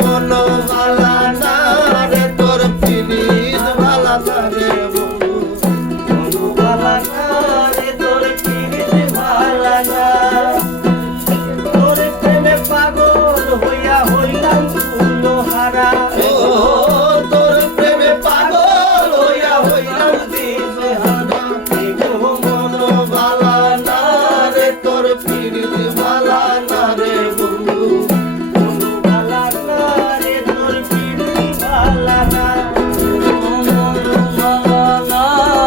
মন ভালা না রে তোর পিরিত ভালা না রে বন্ধু মন ভালা না রে তোর পিরিত ভালা না তোর প্রেমে পাগল হইয়া হইলাম তুলোহারা তোর প্রেমে পাগল হইয়া হইলাম দিশেহারা মন ভালা না রে তোর পিরিত ভালা না রে বন্ধু মন ভালা না রে তোর পিরিত ভালা না মন ভালা না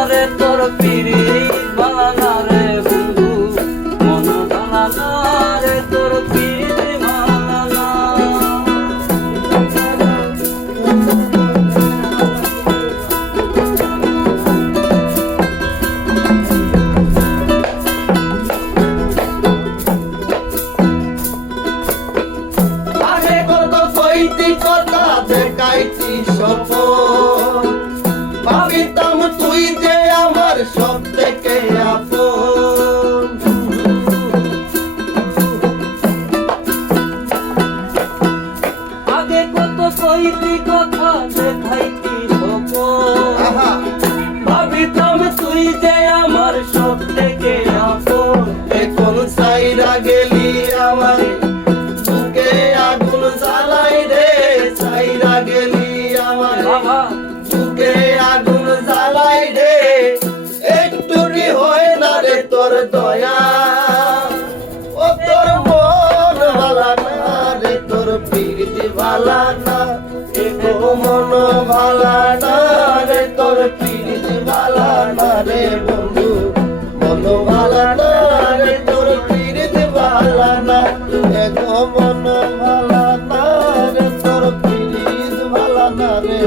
রে তোর পিরিত ভালা না রে বন্ধু মন ভালা না রে তোর পিরিত ভালা না। আগে কত কইতি কথা দেখাইতি সপন ভাবিতাম তুই যে আমার সব থেকে আপন আগে কত কইতি কথা দেখাইতি সপন আহা ভাবিতাম তুই যে আমার সব থেকে আপন এখন সাইরা গেলি আমার বুকে আগুন জ্বালাই রে সাইরা গেলি আমার বাবা বুকে আগুন জ্বালাই রে একটুরি হয় না রে তোর দয়া ও তোর মন ভালা না রে তোর প্রীতি ভালা না এগো মন ভালা না রে তোর প্রীতি ভালা না রে বন্ধু মন ভালা না রে তোর প্রীতি ভালা না এগো মন ভালা না রে তোর প্রীতি ভালা না রে